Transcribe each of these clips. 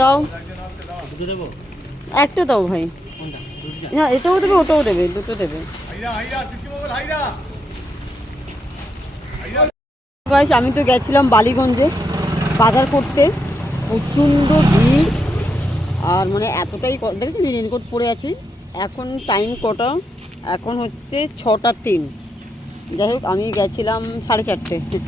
দাও, একটা দাও ভাই। না এটাও দেবে ওটাও দেবে, দুটো দেবে। গাইস আমি তো গেছিলাম বালিগঞ্জে বাজার করতে, প্রচণ্ড ভিড়। আর মানে এতটাই দেখেছি রেনকোট পরে আছি। এখন টাইম কটা? এখন হচ্ছে 6টা 3। যাই হোক আমি গেছিলাম 4:30।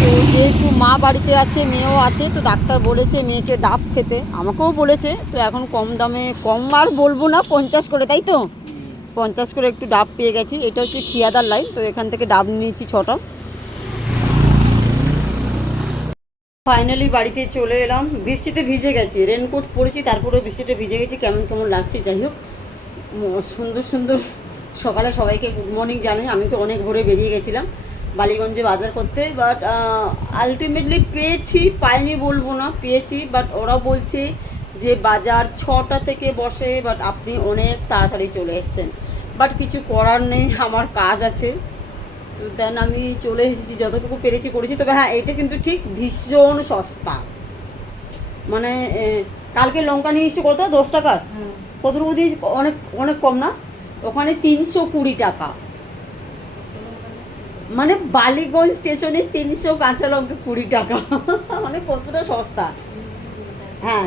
তো যেহেতু মা বাড়িতে আছে, মেয়েও আছে, তো ডাক্তার বলেছে মেয়েকে ডাব খেতে, আমাকেও বলেছে। তো এখন কম দামে, কম আর বলবো না, 50 করে, তাই তো 50 করে একটু ডাব পেয়ে গেছি। এটা হচ্ছে খিয়াদার লাইন, তো এখান থেকে ডাব নিয়েছি 6টা। ফাইনালি বাড়িতে চলে এলাম। বৃষ্টিতে ভিজে গেছি, রেনকোট পরেছি, তারপরে বৃষ্টিতে ভিজে গেছি, কেমন কেমন লাগছে। যাই হোক সুন্দর সুন্দর সকালে সবাইকে গুড মর্নিং জানাই। আমি তো অনেক ভোরে বেরিয়ে গেছিলাম বালিগঞ্জে বাজার করতে, বাট আলটিমেটলি পেয়েছি, পাইনি বলবো না, পেয়েছি। বাট ওরা বলছে যে বাজার 6টা থেকে বসে, বাট আপনি অনেক তাড়াতাড়ি চলে এসেছেন। বাট কিছু করার নেই, আমার কাজ আছে। তো দেন আমি চলে এসেছি, যতটুকু পেরেছি করেছি। তবে হ্যাঁ, এটা কিন্তু ঠিক ভীষণ সস্তা। মানে কালকে লঙ্কা নিয়ে এসেছি কত, 10 টাকার, কতটুকু দিয়েছি, অনেক অনেক কম না? ওখানে 320 টাকা। মানে বালিগঞ্জ স্টেশনে 300 কাঁচা লঙ্কা 20 টাকা। মানে কতটা সস্তা। হ্যাঁ,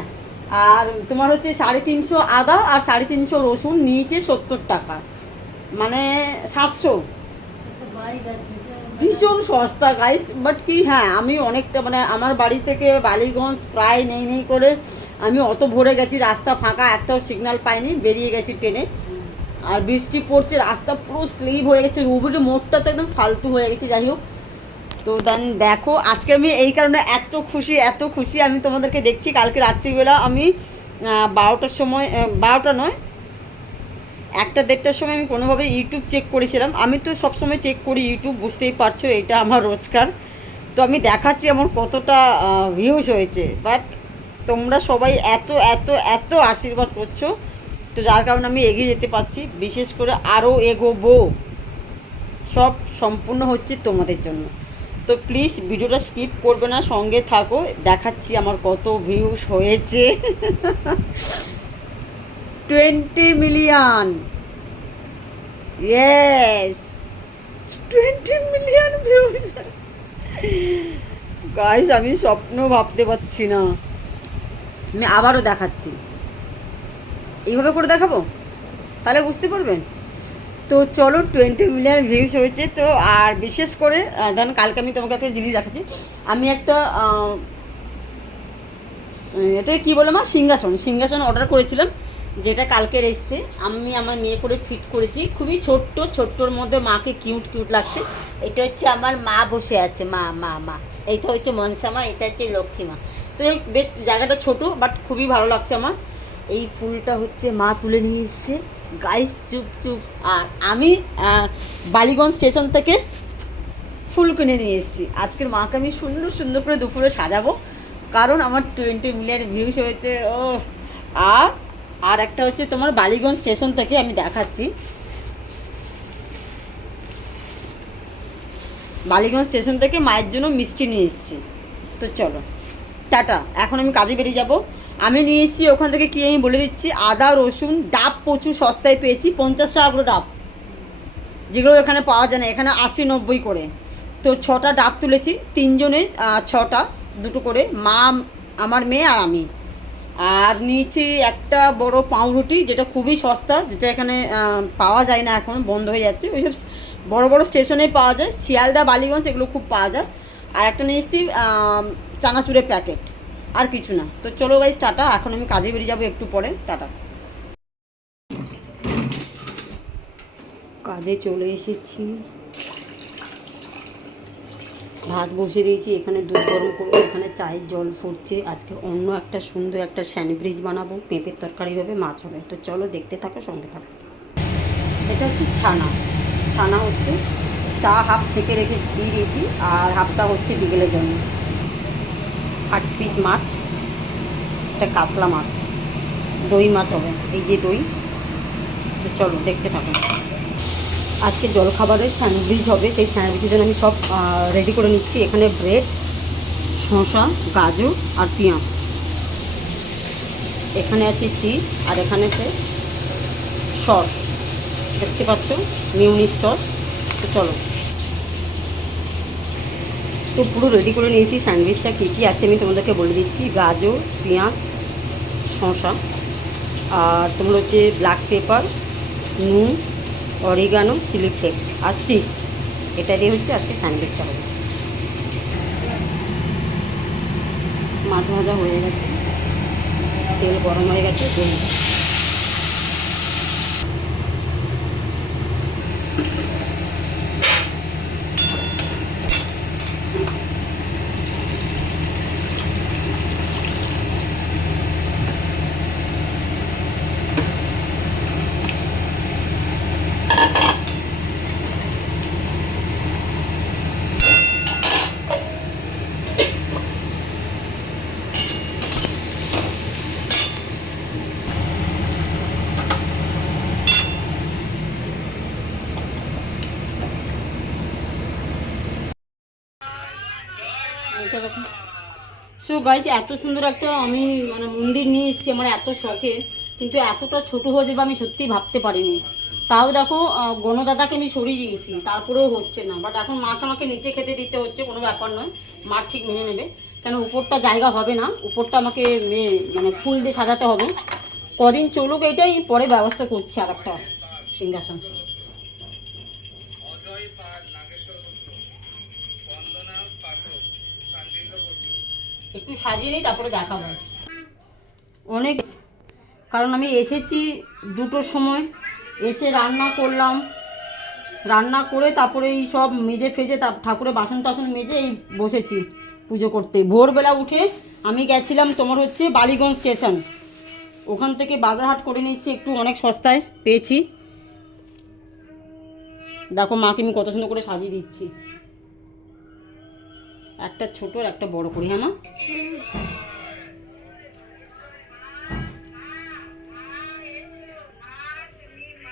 আর তোমার হচ্ছে 350 আদা আর 350 রসুন নিয়েছে 70 টাকা, মানে 700। ভীষণ সস্তা গাইস। বাট কি, হ্যাঁ আমি অনেকটা, মানে আমার বাড়ি থেকে বালিগঞ্জ প্রায় নেই নেই করে আমি অত ভরে গেছি, রাস্তা ফাঁকা, একটাও সিগন্যাল পাইনি, বেরিয়ে গেছি ট্রেনে। আর বৃষ্টি পড়ছে, রাস্তা পুরো স্লিপ হয়ে গেছে, রুবির মোড়টা তো একদম ফালতু হয়ে গেছে। যাই হোক, তো দেন দেখো আজকে আমি এই কারণে এত খুশি, এত খুশি আমি তোমাদেরকে দেখছি। কালকে রাত্রিবেলা আমি 12টার সময়, 12টা নয়, 1টা 1:30টার সময় আমি কোনোভাবে ইউটিউব চেক করেছিলাম। আমি তো সবসময় চেক করি ইউটিউব, বুঝতেই পারছো, এটা আমার রোজকার। তো আমি দেখাচ্ছি আমার কতটা ভিউজ হয়েছে। বাট তোমরা সবাই এত এত এত আশীর্বাদ করছো, তো যার কারণে আমি এগিয়ে যেতে পারছি। বিশেষ করে আরও এগোবো, সব সম্পূর্ণ হচ্ছে তোমাদের জন্য। তো প্লিজ ভিডিওটা স্কিপ করবে না, সঙ্গে থাকো, দেখাচ্ছি আমার কত ভিউজ হয়েছে। 20 million, yes, 20 million views. Guys আমি স্বপ্ন ভাবতে পারছি না। আমি আবারও দেখাচ্ছি, এইভাবে করে দেখাবো, তাহলে বুঝতে পারবেন। তো চলো, 20 মিলিয়ন ভিউজ হয়েছে। তো আর বিশেষ করে দেন কালকে আমি তোমার কাছে জিনিস দেখাচ্ছি। আমি একটা এটা কী বলে মা, সিংহাসন অর্ডার করেছিলাম, যেটা কালকের এসছে। আমি আমার মেয়ে করে ফিট করেছি, খুবই ছোট্ট, ছোট্টর মধ্যে মাকে কিউট কিউট লাগছে। এটা হচ্ছে আমার মা বসে আছে, মা মা মা এইটা হচ্ছে মনসা মা, এটা হচ্ছে লক্ষ্মী মা। তো বেশ জায়গাটা ছোট, বাট খুবই ভালো লাগছে আমার। এই ফুলটা হচ্ছে মা তুলে নিয়ে এসছে গাইস, চুপ চুপ। আর আমি বালিগঞ্জ স্টেশন থেকে ফুল কিনে নিয়ে এসেছি। আজকের মাকে আমি সুন্দর সুন্দর করে দুপুরে সাজাবো, কারণ আমার 20 মিলিয়ন ভিউজ হয়েছে। ও আর একটা হচ্ছে তোমার বালিগঞ্জ স্টেশন থেকে আমি দেখাচ্ছি। বালিগঞ্জ স্টেশন থেকে মায়ের জন্য মিষ্টি নিয়ে এসেছি। তো চলো টাটা, এখন আমি কাজে বেরিয়ে যাব। আমি নিয়ে এসেছি ওখান থেকে, কি আমি বলে দিচ্ছি, আদা রসুন, ডাব প্রচুর সস্তায় পেয়েছি, 50 টাকা করে ডাব, যেগুলো এখানে পাওয়া যায় না, এখানে 80-90 করে। তো 6টা ডাব তুলেছি, 3জনে 6টা, 2টো করে, মা, আমার মেয়ে আর আমি। আর নিয়েছি একটা বড় পাউরুটি, যেটা খুবই সস্তা, যেটা এখানে পাওয়া যায় না, এখন বন্ধ হয়ে যাচ্ছে। ওইসব বড় বড় স্টেশনেই পাওয়া যায়, শিয়ালদা বালিগঞ্জ এগুলো খুব পাওয়া যায়। আর একটা নিয়েছি চানাচুরের প্যাকেট, আর কিছু না। তো চলো গাইস টাটা, এখন আমি কাজে বেরিয়ে যাবো একটু পরে, টাটা। কাজে চলে এসেছি, ভাত বসিয়ে দিয়েছি, এখানে দুধ গরম করবো, এখানে চায়ের জল ফুটছে। আজকে অন্য একটা সুন্দর একটা স্যান্ডউইচ বানাবো, পেঁপের তরকারি হবে, মাছ হবে। তো চলো দেখতে থাকো, সঙ্গে থাকো। এটা হচ্ছে ছানা হচ্ছে, চা হাফ ছেঁকে রেখে দিয়ে দিয়েছি, আর হাফটা হচ্ছে বিকেলের জন্য। 8 পিস মাছ, একটা কাতলা মাছ, দই মাছ হবে, এই যে দই। তো চলো দেখতে থাকো। আজকে জলখাবারের স্যান্ডউইচ হবে, সেই স্যান্ডউইচের জন্য আমি সব রেডি করে নিচ্ছি। এখানে ব্রেড, শসা, গাজর আর পেঁয়াজ। এখানে আছে চিজ আর এখানে আছে সস, দেখতে পাচ্ছ মিউনিস সস। তো চলো, তো পুরো রেডি করে নিয়েছি। স্যান্ডউইচটা কী কী আছে আমি তোমাদেরকে বলে দিচ্ছি। গাজর, পেঁয়াজ, শসা, আর তোমার হচ্ছে ব্ল্যাক পেপার, নুন, অরিগানো, চিলি ফ্লেক্স আর চিজ। এটা দিয়ে হচ্ছে আজকে স্যান্ডউইচটা হবে। মাছ ভাজা হয়ে গেছে, তেল গরম হয়ে গেছে, দই। সো গাইজ, এত সুন্দর একটা আমি মানে মন্দির নিয়ে এসেছি, আমার এত শখে, কিন্তু এতটা ছোট হয়ে যাবে আমি সত্যিই ভাবতে পারিনি। তাও দেখো, গণদাদাকে আমি সরিয়ে দিয়েছি, তারপরেও হচ্ছে না। বাট এখন মাকে আমাকে নিচে খেতে দিতে হচ্ছে, কোনো ব্যাপার নয়, মা ঠিক মেনে নেবে। কেন উপরটা জায়গা হবে না, উপরটা আমাকে মানে ফুল দিয়ে সাজাতে হবে। কদিন চলুক, এটাই পরে ব্যবস্থা করছি আর একটা সিংহাসন। একটু সাজিয়ে নিই, তারপরে দেখাবো অনেক। কারণ আমি এসেছি 2টোর সময়, এসে রান্না করলাম, রান্না করে তারপরে এই সব মেজে ফেজে ঠাকুরের বাসন টাসন মেজে এই বসেছি পুজো করতে। ভোরবেলা উঠে আমি গেছিলাম তোমার হচ্ছে বালিগঞ্জ স্টেশন, ওখান থেকে বাজার হাট করে নিচ্ছি, একটু অনেক সস্তায় পেয়েছি। দেখো মাকে আমি কত সুন্দর করে সাজিয়ে দিচ্ছি, একটা ছোট আর একটা বড় করি। হ্যাঁ মা,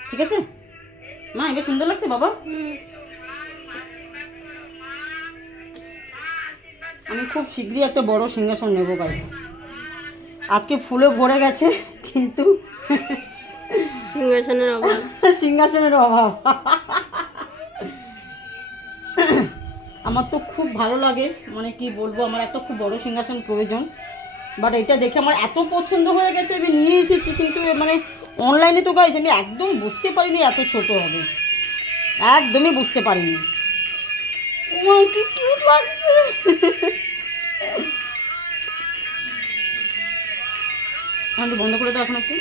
ঠিক আছে মা, এবার সুন্দর লাগছে বাবা। আমি খুব শীঘ্রই একটা বড় সিংহাসন নেব গাইস। আজকে ফুলে ভরে গেছে, কিন্তু সিংহাসনের অভাব। সিংহাসনের অভাব। আমার তো খুব ভালো লাগে, মানে কি বলবো, আমার একটা খুব বড় সিংহাসন প্রয়োজন। বাট এটা দেখে আমার এত পছন্দ হয়ে গেছে, আমি নিয়ে এসেছি। কিন্তু মানে অনলাইনে তো গাইস আমি একদম বুঝতে পারিনি এত ছোট হবে, একদমই বুঝতে পারিনি। ও কি কিউট লাগছে। একটু বন্ধ করে দাও এখন একটু।